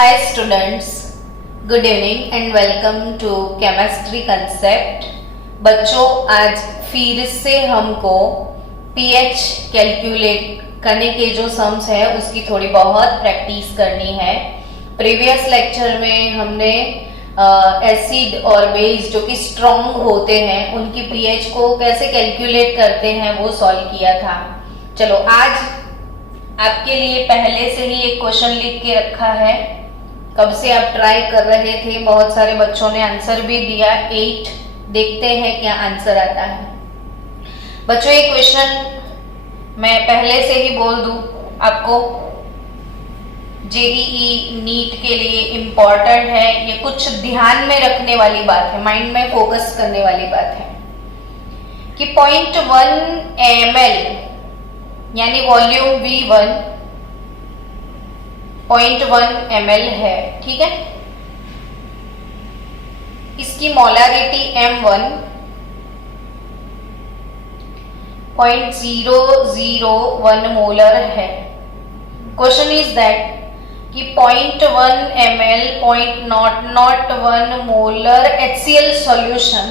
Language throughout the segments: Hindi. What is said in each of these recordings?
Hi students, good evening and welcome to chemistry concept। बच्चों आज फिर से हमको pH कैलकुलेट करने के जो सम्स है उसकी थोड़ी बहुत प्रैक्टिस करनी है। प्रीवियस लेक्चर में हमने एसिड और बेस जो कि स्ट्रॉन्ग होते हैं उनकी pH को कैसे कैलकुलेट करते हैं वो सॉल्व किया था। चलो आज आपके लिए पहले से ही एक क्वेश्चन लिख के रखा है, कब से आप ट्राई कर रहे थे, बहुत सारे बच्चों ने आंसर भी दिया 8। देखते हैं क्या आंसर आता है। बच्चों ये क्वेश्चन मैं पहले से ही बोल दूं आपको, जेईई नीट के लिए इम्पोर्टेंट है, ये कुछ ध्यान में रखने वाली बात है, माइंड में फोकस करने वाली बात है कि 0.1 ml यानी वॉल्यूम V1 0.1 ml है, ठीक है। इसकी मोलारिटी M1 0.001 मोलर है। क्वेश्चन इज दैट कि 0.1 ml 0.001 molar HCl solution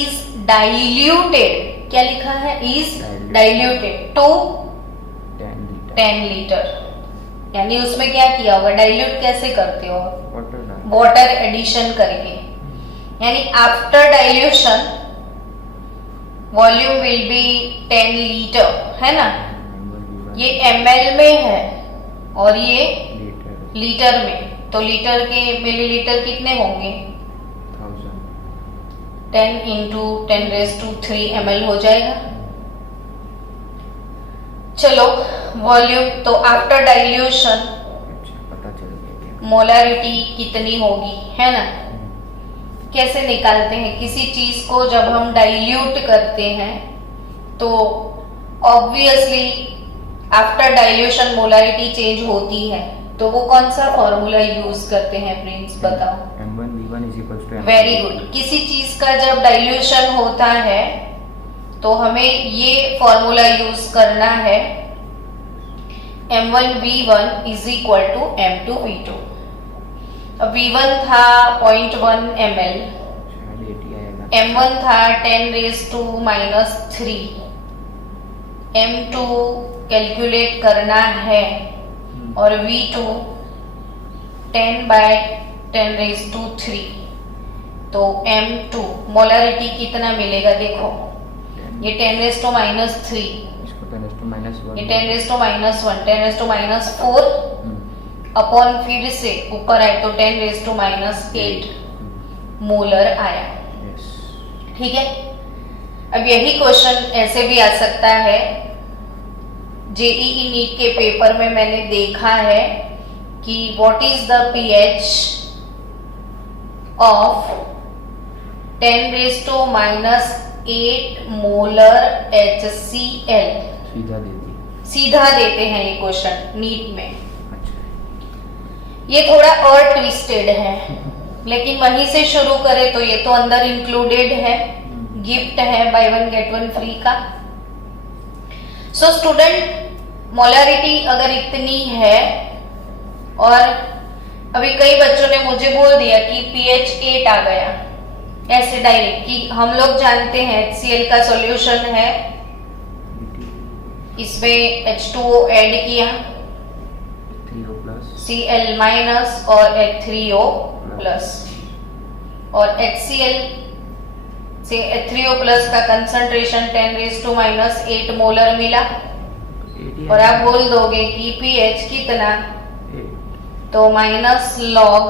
is diluted, क्या लिखा है, इज डाइल्यूटेड टू 10 लीटर। यानी उसमें क्या किया होगा, डाइल्यूट कैसे करते हो, वाटर एडिशन करके। यानी after dilution volume will be 10 litre, है ना। ये ml में है और ये लीटर में, तो लीटर के मिलीलीटर कितने होंगे, 10 इंटू 10⁻³ ml हो जाएगा। चलो वॉल्यूम, तो आफ्टर डाइल्यूशन मोलारिटी कितनी होगी, है ना। कैसे निकालते हैं, किसी चीज को जब हम डाइल्यूट करते हैं तो obviously after dilution molarity change होती है, तो वो कौन सा फॉर्मूला यूज करते हैं प्रिंस, बताओ। M1V1 very good. किसी चीज का जब डाइल्यूशन होता है तो हमें ये फॉर्मूला यूज करना है, M1V1 is equal to M2V2। अब V1 था 0.1 ml, M1 था 10⁻³ M2 कैलकुलेट करना है और V2 10/10⁻³ तो M2 मोलारिटी कितना मिलेगा, देखो ये 10⁻³ ये 10⁻⁻1 10⁻⁻4 अपॉन फिर से ऊपर आए तो 10⁻⁸ मोलर आया, ठीक है। अब यही क्वेश्चन ऐसे भी आ सकता है, जेईई नीट के पेपर में मैंने देखा है कि what is the pH of 10⁻⁸ molar HCl। सीधा देते हैं ये क्वेश्चन नीट में। ये थोड़ा और ट्विस्टेड है, लेकिन वहीं से शुरू करें तो ये तो अंदर इंक्लूडेड है, गिफ्ट है बाय 1 गेट 1 फ्री का। सो स्टूडेंट मोलारिटी अगर इतनी है, और अभी कई बच्चों ने मुझे बोल दिया कि pH 8 आ गया ऐसे डायरेक्ट, कि हम लोग जानते हैं HCl का सॉल्यूशन है, इसमें H2O ऐड किया, Cl- और H3O+, और HCl से H3O+ का कंसंट्रेशन 10⁻⁸ मोलर मिला, और आप बोल दोगे कि pH कितना, तो -log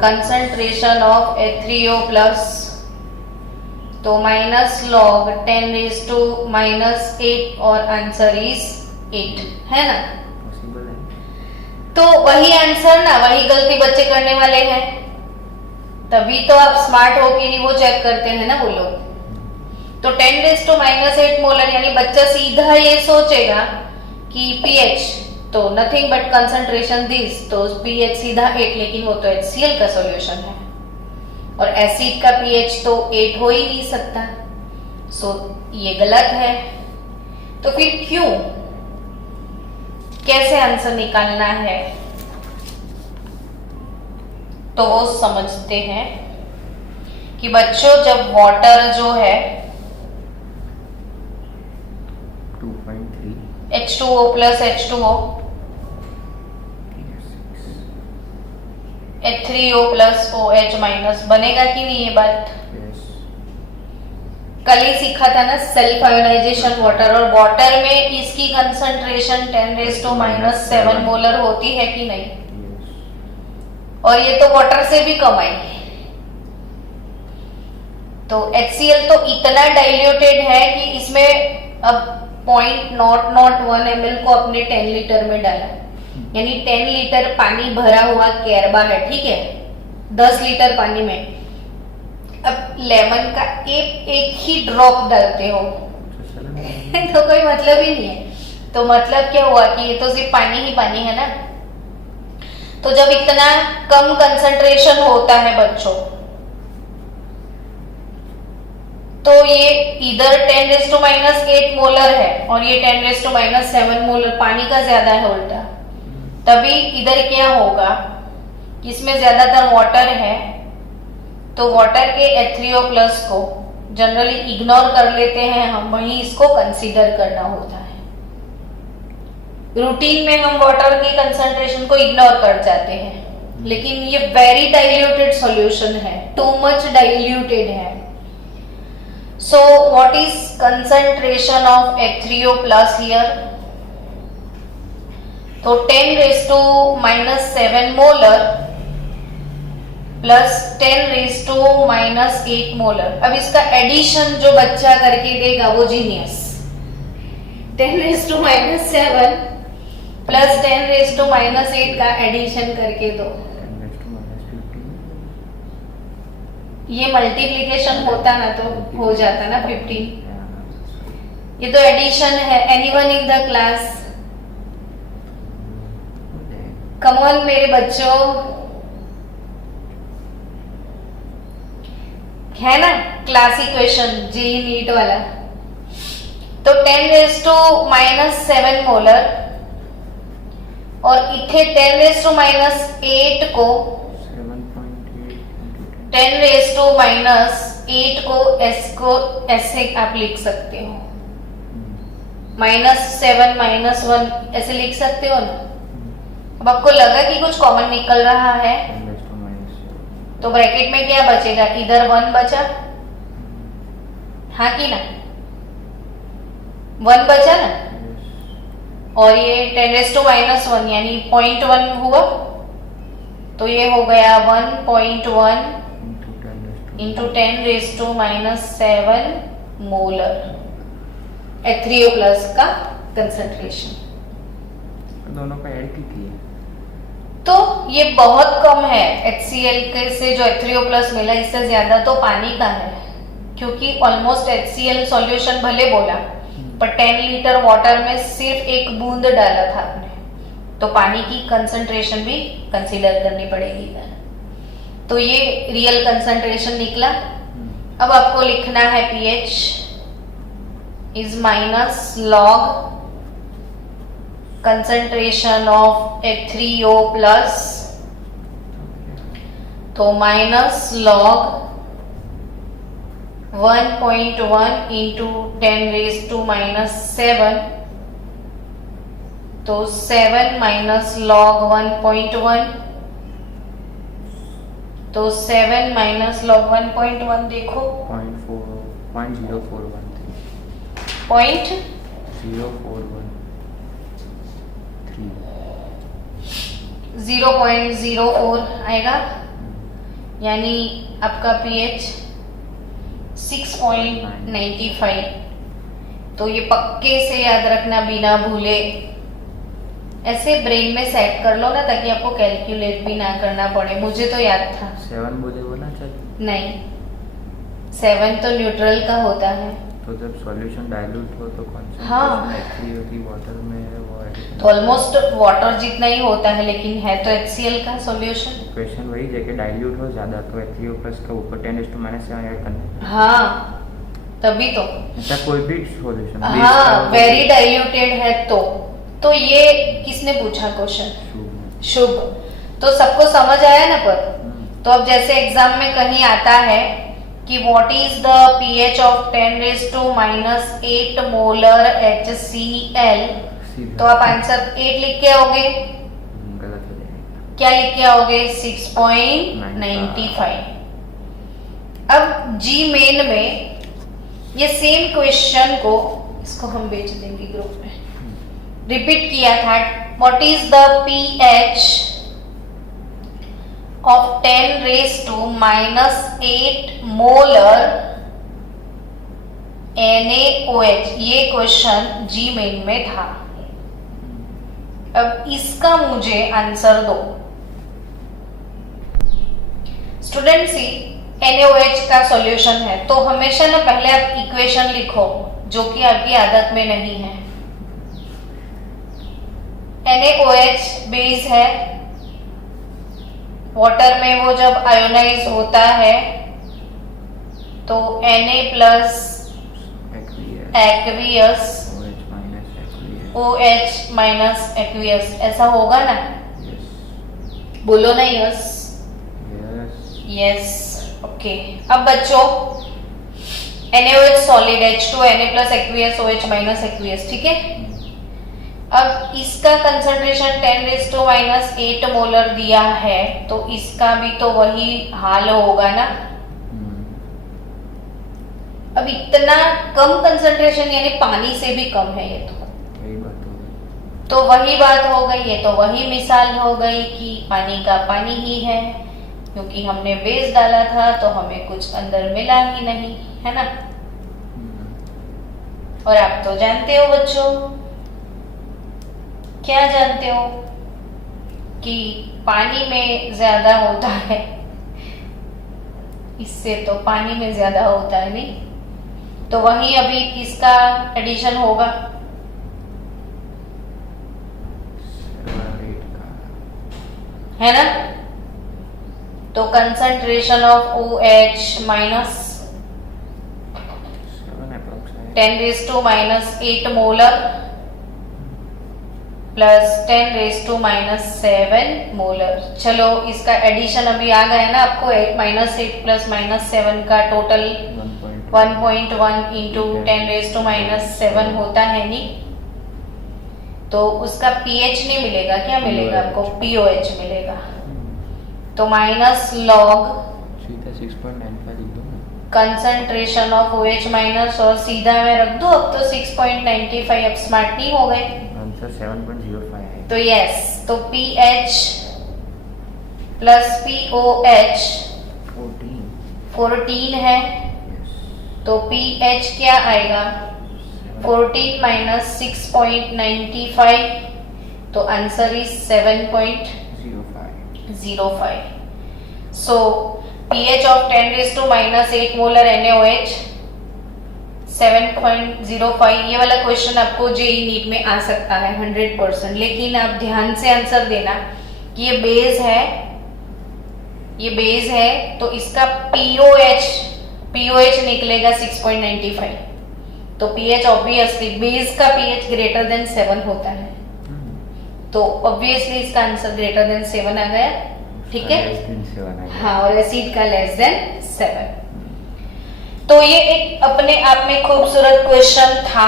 कंसंट्रेशन ऑफ H3O+, तो -log 10⁻⁻8 और आंसर इज 8, है ना। तो वही आंसर ना, वही गलती बच्चे करने वाले हैं, तभी तो आप स्मार्ट हो कि नहीं वो चेक करते हैं ना वो लोग। तो 10⁻⁸ मोलर यानी बच्चा सीधा ये सोचेगा कि pH तो नथिंग बट कंसंट्रेशन दिस, तो pH सीधा 8, लेकिन वो तो HCl का सॉल्यूशन है और एसिड का pH तो 8 हो ही नहीं सकता, सो ये गलत है। तो फिर क्यों कैसे आंसर निकालना है तो वो समझते हैं कि बच्चों जब वाटर जो है 2.3 H2O plus H2O H3O plus OH minus बनेगा कि नहीं, ये बात yes कल ही सीखा था ना, सेल्फ आयोनाइजेशन वाटर, और वाटर में इसकी कंसंट्रेशन 10⁻⁻⁷ मोलर होती है कि नहीं, yes और ये तो वाटर से भी कम आई है। तो HCl तो इतना डाइल्यूटेड है कि इसमें अब 0.001 ml को अपने 10 लीटर में डाला, यानी 10 लीटर पानी भरा हुआ केरबा है, ठीक है, 10 लीटर पानी में अब लेमन का एक ही ड्रॉप डालते हो तो कोई मतलब ही नहीं है। तो मतलब क्या हुआ कि ये तो सिर्फ पानी ही पानी है ना। तो जब इतना कम कंसंट्रेशन होता है बच्चों, तो ये इधर 10⁻⁸ मोलर है और ये 10⁻⁷ मोलर, पानी का ज्यादा है उल्टा। तभी इधर क्या होगा, इसमें ज्यादातर वाटर है, तो वाटर के H3O प्लस को जनरली इग्नोर कर लेते हैं हम, वहीं इसको कंसीडर करना होता है। रूटीन में हम वाटर की कंसंट्रेशन को इग्नोर कर जाते हैं, लेकिन ये वेरी डाइल्यूटेड सॉल्यूशन है, टू मच डाइल्यूटेड है। So what is concentration of H3O plus here? तो 10⁻⁷ मोलर प्लस 10⁻⁸ मोलर। अब इसका एडिशन जो बच्चा करके देगा वो जीनियस, 10⁻⁷ प्लस 10⁻⁸ का एडिशन करके दो। 10⁻⁻15 ये मल्टीप्लिकेशन होता ना तो हो जाता ना 15। yeah ये तो एडिशन है। Anyone in the class? Come on मेरे बच्चों, है ना क्लास इक्वेशन जेई नीट वाला। तो 10⁻⁷ मोलर और इथे 10⁻⁸ को 10⁻⁸ को ऐसे आप लिख सकते हो, -7 -1 ऐसे लिख सकते हो ना। अब आपको लगा कि कुछ कॉमन निकल रहा है, तो ब्रैकेट में क्या बचेगा, इधर 1 बचा, हाँ कि ना, 1 बचा ना, और ये 10⁻⁻1 यानी 0.1 हुआ, तो ये हो गया 1.1 इंटू 10⁻⁻⁷ मोलर H3O प्लस का कंसंट्रेशन। दोनों का ऐड किया तो ये बहुत कम है, HCl के से जो H3O प्लस मिला इससे ज्यादा तो पानी का है, क्योंकि ऑलमोस्ट HCl सॉल्यूशन भले बोला पर 10 लीटर वाटर में सिर्फ एक बूंद डाला था आपने, तो पानी की कंसंट्रेशन भी कंसीडर करनी पड़ेगी। तो ये रियल कंसंट्रेशन निकला। अब आपको लिखना है pH is minus log concentration of H3O plus, तो माइनस लॉग 1.1 इंटू 10⁻⁷, तो 7 माइनस लॉग 1.1, तो 7 माइनस लॉग 1.1 देखो 0.04 आएगा, यानी आपका pH 6.95। तो ये पक्के से याद रखना बिना भूले, ऐसे ब्रेन में सेट कर लो ना ताकि आपको कैलकुलेट भी ना करना पड़े। मुझे तो याद था। 7 बोले बोला चल, नहीं 7 तो न्यूट्रल का होता है। तो जब सॉल्यूशन डाइल्यूट हो तो कौन सा हाँ। H3O वाटर में है वो addition तो ऑलमोस्ट वाटर जितना ही होता है, लेकिन है तो HCl का सॉल्यूशन। क्वेश्चन वही है कि डाइल्यूट हो ज्यादा तो H3O प्लस का ऊपर 10⁻⁷ ऐड करना है। हाँ तभी तो, ऐसा कोई भी सॉल्यूशन हाँ वेरी डाइल्यूटेड है तो तो ये किसने पूछा क्वेश्चन? शुभ। शुभ। तो सबको समझ आया ना पर? तो अब जैसे एग्जाम में कहीं आता है कि what is the pH of 10⁻⁻8 molar HCl, तो आप आंसर 8 लिख के आओगे। गलत हो जाएगा। क्या लिख के आओगे? 6.95। अब जी मेन में ये सेम क्वेश्चन को, इसको हम भेज देंगे ग्रुप में, रिपीट किया था। What is the pH of 10⁻⁻8 molar NaOH, ये क्वेश्चन जी मेन में था। अब इसका मुझे आंसर दो। स्टूडेंट सी, NaOH का सॉल्यूशन है तो हमेशा ना पहले आप इक्वेशन लिखो, जो कि आपकी आदत में नहीं है। NaOH बेस है, वाटर में वो जब आयोनाइज होता है तो Na plus aqueous OH minus aqueous, ऐसा होगा ना? बोलो ना यस। Yes, okay. अब बच्चों NaOH solid, H2 Na plus aqueous OH minus aqueous, ठीक है। अब इसका कंसंट्रेशन 10⁻⁻8 मोलर दिया है, तो इसका भी तो वही हाल होगा ना। अब इतना कम कंसंट्रेशन यानी पानी से भी कम है ये, तो वही बात हो गई। ये तो वही मिसाल हो गई कि पानी का पानी ही है, क्योंकि हमने बेस डाला था तो हमें कुछ अंदर मिला ही नहीं, है ना। और आप तो जानते हो बच्चों, क्या जानते हो कि पानी में ज्यादा होता है, इससे तो पानी में ज्यादा होता है नहीं, तो वही अभी किसका एडिशन होगा? है ना। तो concentration of OH minus 10⁻⁻8 molar plus 10⁻�7 molar. चलो इसका एडिशन अभी आ गया ना आपको, 8 प्लस -7 का टोटल 1.1 इंटू 10⁻⁻7 होता है नहीं, तो उसका pH नहीं मिलेगा, क्या मिलेगा आपको? POH मिलेगा। तो माइनस लॉग 6.95 लिख दो, कंसंट्रेशन ऑफ OH माइनस, और सीधा मैं रख दूं अब तो 6.95। अब स्मार्ट नहीं हो गए, आंसर 7.05 है। तो यस, तो pH प्लस POH 14 है, तो pH क्या आएगा? 14 माइनस 6.95, तो answer is 7.05। So pH of 10⁻⁻8 molar NaOH 7.05। ये वाला क्वेश्चन आपको जेईई नीट में आ सकता है 100%, लेकिन आप ध्यान से आंसर देना कि ये बेस है, तो इसका POH निकलेगा 6.95। तो pH ऑब्वियसली बेस का pH ग्रेटर देन 7 होता है, तो ऑब्वियसली इसका आंसर ग्रेटर देन 7 आ गया, ठीक है। हाँ, और एसिड का लेस देन 7। तो ये एक अपने आप में खूबसूरत क्वेश्चन था।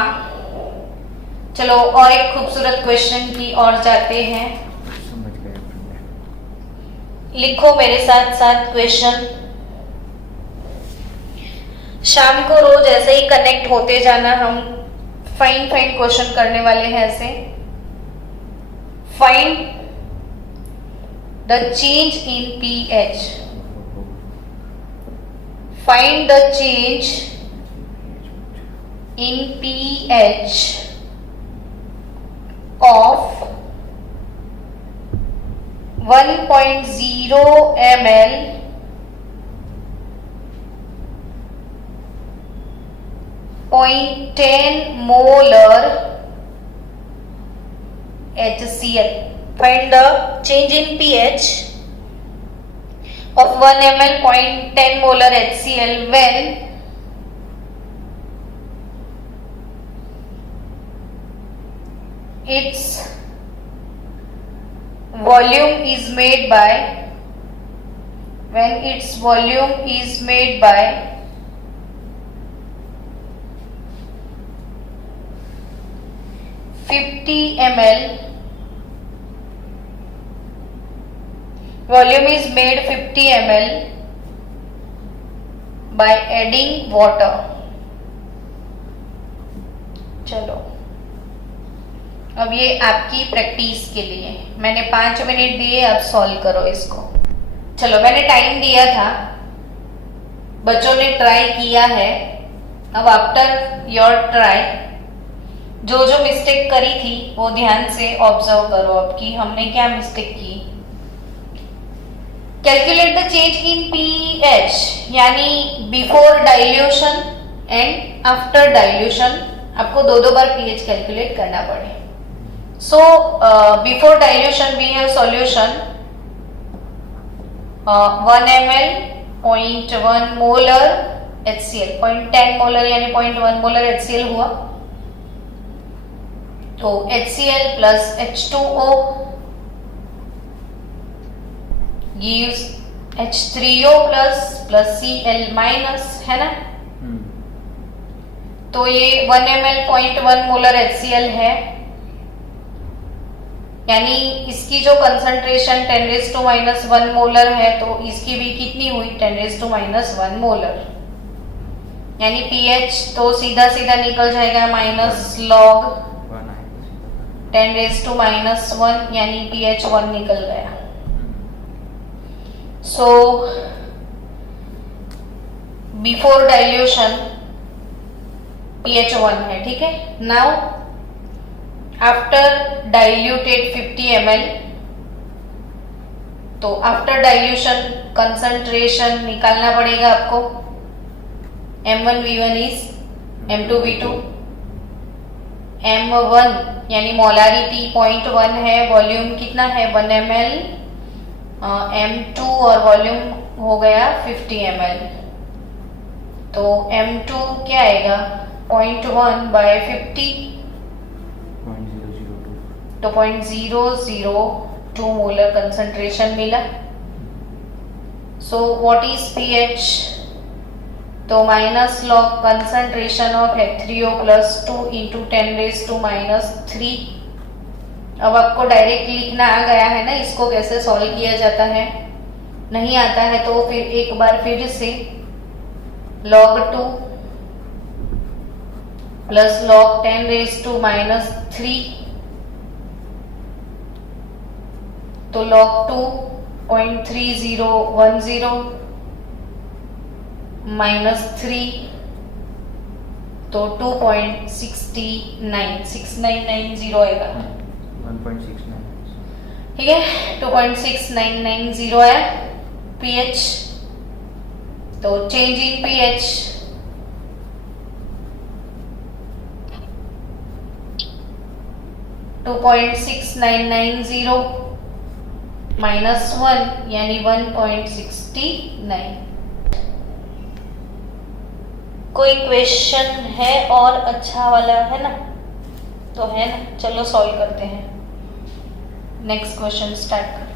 चलो और एक खूबसूरत क्वेश्चन की ओर जाते हैं। समझ गए। लिखो मेरे साथ साथ क्वेश्चन। शाम को रोज ऐसे ही कनेक्ट होते जाना, हम फाइन क्वेश्चन करने वाले हैं ऐसे। Find the change in pH। Find the change in pH of 1.0 ml .10 molar HCl. Find the change in pH of 1 ml .10 molar HCl when its volume is made by, when its volume is made by 50 ml, volume is made 50 ml by adding water. चलो अब ये आपकी प्रैक्टिस के लिए मैंने 5 मिनट दिए, अब सॉल्व करो इसको। चलो मैंने टाइम दिया था, बच्चों ने ट्राई किया है। अब आफ्टर योर ट्राई जो जो मिस्टेक करी थी वो ध्यान से ऑब्जर्व करो अब कि हमने क्या मिस्टेक की। Calculate the change in pH, यानी before dilution and after dilution आपको दो बार पीएच कैलकुलेट करना पड़े। So before dilution we have solution 1 ml 0.1 molar HCl, 0.10 molar यानी 0.1 मोलर HCl हुआ। तो HCl plus H2O gives H3O plus Cl minus, है ना। तो ये 1 ml 0.1 मोलर HCl है, यानी इसकी जो कंसंट्रेशन 10⁻⁻1 मोलर है तो इसकी भी कितनी हुई 10⁻⁻1 मोलर, यानी पीएच तो सीधा सीधा निकल जाएगा माइनस लॉग 10⁻⁻1, यानी पीएच 1 निकल गया। सो बिफोर डाइल्यूशन पीएच 1 है, ठीक है। नाउ आफ्टर डाइल्यूटेड 50 ml, तो आफ्टर डाइल्यूशन कंसंट्रेशन निकालना पड़ेगा आपको। M1V1 इज M2V2, M1 यानी मोलारिटी 0.1 है, वॉल्यूम कितना है 1 ml, M2 और वॉल्यूम हो गया 50 ml। तो M2 क्या आएगा 0.1 बाय 50, तो 0.002 मोलर कंसंट्रेशन मिला। सो व्हाट इज पीएच, तो minus log concentration of H3O plus 2 into 10⁻⁻3। अब आपको डायरेक्ट लिखना आ गया है ना, इसको कैसे सॉल्व किया जाता है। नहीं आता है तो फिर एक बार फिर से log 2 plus log 10⁻⁻3, तो log 2 0.3010 माइनस 3, तो 2.6990 आएगा, 1.69, ठीक है। 2.6990 आया पीएच। तो चेंज इन पीएच, (2.6990 माइनस 1 यानी 1.69। कोई क्वेश्चन है और अच्छा वाला, है ना, तो है ना, चलो सॉल्व करते हैं। नेक्स्ट क्वेश्चन स्टार्ट कर,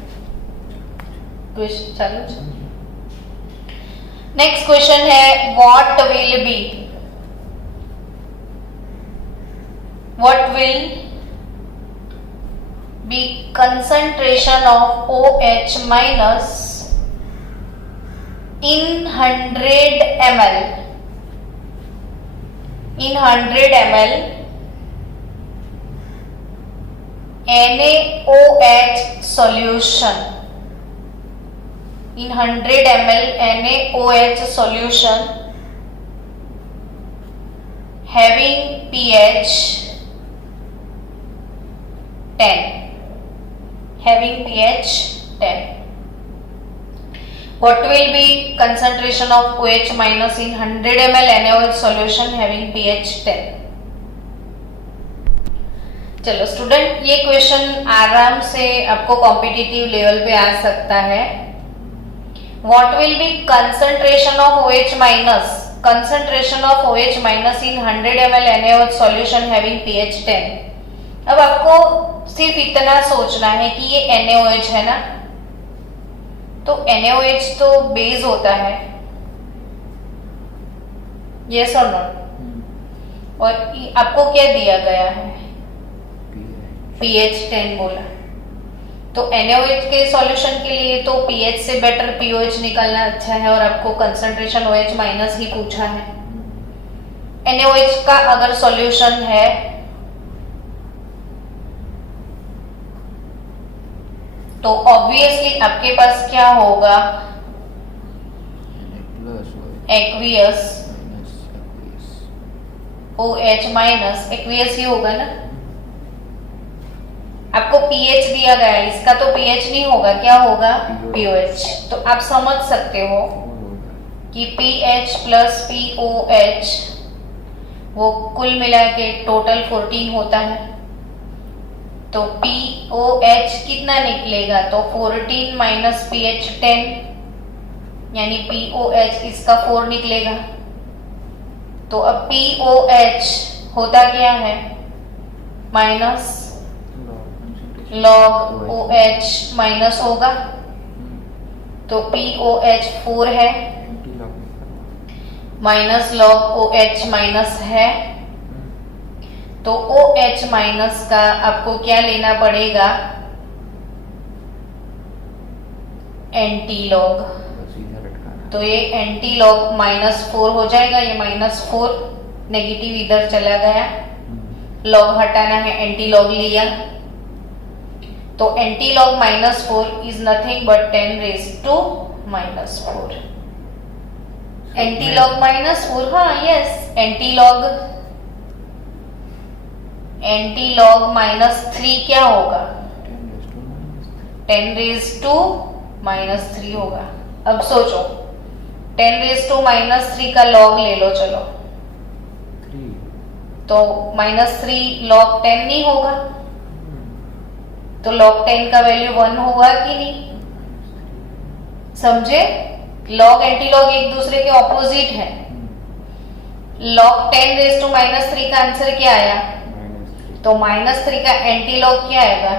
क्वेश्चन चालू। नेक्स्ट क्वेश्चन है what will be concentration of OH minus in 100 ml NaOH solution, in 100 ml NaOH solution having pH 10, having pH 10. What will be concentration of OH minus in 100 ml NaOH solution having pH 10? चलो स्टूडेंट, ये क्वेश्चन आराम से आपको कॉम्पिटिटिव लेवल पे आ सकता है। What will be concentration of OH minus? Concentration of OH minus in 100 ml NaOH solution having pH 10. अब आपको सिर्फ इतना सोचना है कि ये NaOH है ना, तो NaOH तो बेस होता है, यस और नो। और आपको क्या दिया गया है, pH 10 बोला, तो NaOH के सॉल्यूशन के लिए तो pH से बेटर POH निकालना अच्छा है, और आपको कंसंट्रेशन OH माइनस ही पूछा है। NaOH का अगर सॉल्यूशन है तो ऑब्वियसली आपके पास क्या होगा, एक्वियस OH माइनस एक्वियस ही होगा ना। आपको pH दिया गया है, इसका तो pH नहीं होगा, क्या होगा, POH। तो आप समझ सकते हो कि pH प्लस POH वो कुल मिला के टोटल 14 होता है। तो POH कितना निकलेगा, तो 14 माइनस pH 10, यानी POH इसका 4 निकलेगा। तो अब POH होता क्या है, माइनस log OH माइनस होगा, तो POH 4 है, माइनस log OH माइनस है, तो OH माइनस का आपको क्या लेना पड़ेगा, एंटी लॉग। तो ये एंटी लॉग -4 हो जाएगा, ये -4 नेगेटिव इधर चला गया, लॉग हटाना है, एंटी लॉग लिया, तो anti log -4 is nothing but 10 raise to -4। Anti log -4, हाँ यस, एंटी लॉग -3 क्या होगा, 10 रेज़ टू -3 होगा। अब सोचो 10 रेज़ टू -3 का लॉग ले लो, चलो, तो -3 log 10 नहीं होगा, तो log 10 का वैल्यू 1 होगा कि नहीं, समझे। log एंटी लॉग एक दूसरे के ऑपोजिट है। log 10 रेज़ टू -3 का आंसर क्या आया, तो -3 का एंटी लॉग क्या आएगा,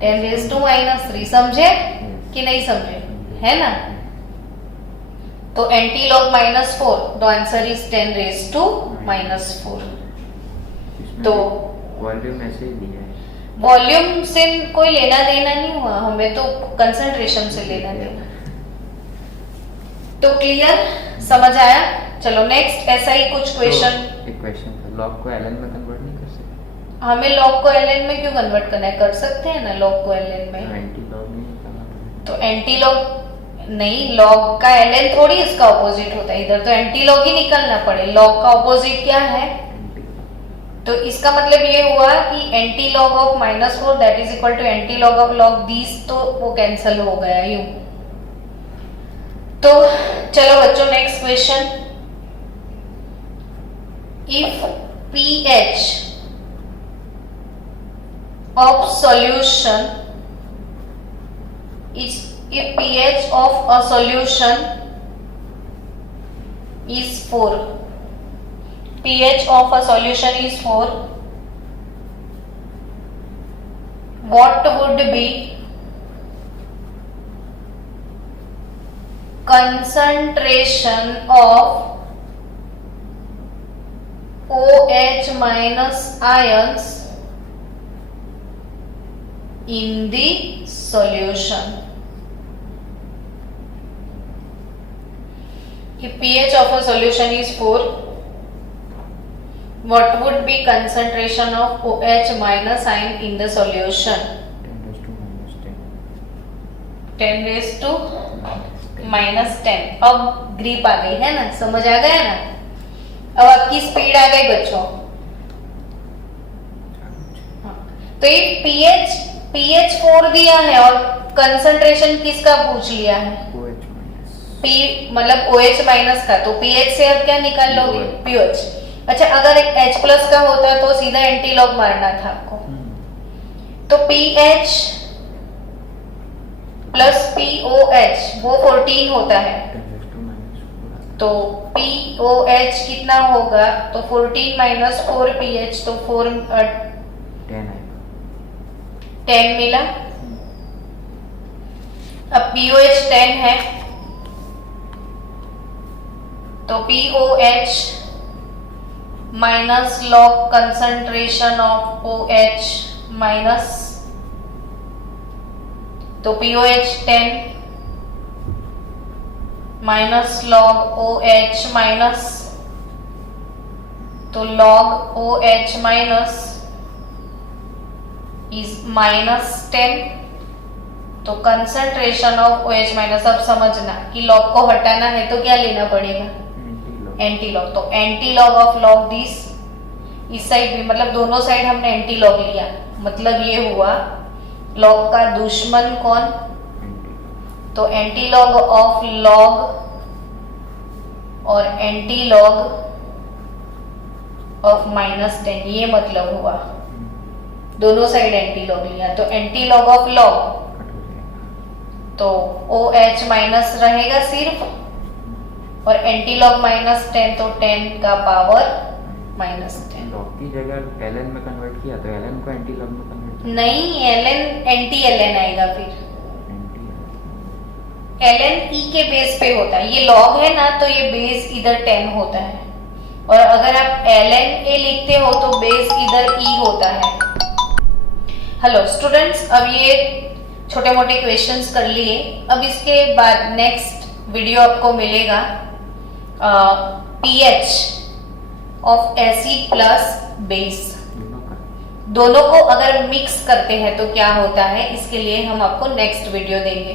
10 रेज़ टू -3, समझे कि नहीं समझे, है ना। तो anti log -4, the answer is 10 raise to -4। तो वॉल्यूम ऐसे ही दिया है, वॉल्यूम से कोई लेना देना नहीं हुआ, हमें तो कंसंट्रेशन से लेना देना। तो क्लियर, समझ आया। चलो नेक्स्ट, ऐसा ही कुछ क्वेश्चन। एक क्वेश्चन था, लॉग को ln में कन्वर्ट नहीं कर सकते, हमें लॉग को ln में क्यों कन्वर्ट करना है, कर सकते हैं ना लॉग को ln में। एंटी लॉग नहीं करना, तो एंटी लॉग नहीं, लॉग का ln थोड़ी इसका ऑपोजिट होता है, इधर तो एंटी लॉग ही निकलना पड़े, लॉग का ऑपोजिट क्या है। तो इसका मतलब ये हुआ कि anti log of -4 that is equal to anti log of log these, तो वो कैंसिल हो गया यूं। तो चलो बच्चों next question, if pH of solution is, if pH of a solution is 4, pH of a solution is 4, what would be concentration of OH minus ions in the solution? If pH of a solution is 4, what would be concentration of OH minus ion in the solution? 10 raised to -10। अब ग्रिप आ गई है ना, समझ आ गया ना, अब आपकी स्पीड आ गई बच्चों। तो ये pH 4 दिया है और कंसंट्रेशन किसका पूछ लिया है, P मतलब OH माइनस का, तो pH से अब क्या निकाल लोगे, POH। अच्छा, अगर एक H प्लस का होता तो सीधा एंटी लॉग मारना था आपको, तो pH प्लस POH वो 14 होता है, तो POH कितना होगा, तो 14 - 4 pH, तो 4 10 10 मिला। अब POH 10 है तो POH minus log concentration of OH minus, तो POH 10 minus log OH minus, तो log OH माइनस इज -10। तो कंसंट्रेशन ऑफ OH माइनस, अब समझना कि लॉग को हटाना है तो क्या लेना पड़ेगा, एंटी लॉग। तो anti log of log this, इस साइड भी मतलब दोनों साइड हमने एंटी लॉग लिया, मतलब ये हुआ लॉग का दुश्मन कौन, तो एंटी लॉग ऑफ लॉग और एंटी लॉग ऑफ -10, ये मतलब हुआ दोनों साइड एंटी लॉग लिया। तो एंटी लॉग ऑफ लॉग तो OH माइनस रहेगा सिर्फ, और एंटी लॉग -10 तो 10 का पावर -10। लॉग की जगह ln में कन्वर्ट किया तो ln को एंटी लॉग में कन्वर्ट नहीं, ln एंटी ln आएगा, फिर ln e के बेस पे होता है, ये लॉग है ना तो ये बेस इधर 10 होता है, और अगर आप ln a लिखते हो तो बेस इधर e होता है। हेलो स्टूडेंट्स, अब ये छोटे मोटे क्वेश्चंस कर लिए। अब इसके बाद नेक्स्ट वीडियो आपको मिलेगा pH of acid plus base, दोनों को अगर मिक्स करते हैं तो क्या होता है, इसके लिए हम आपको नेक्स्ट वीडियो देंगे।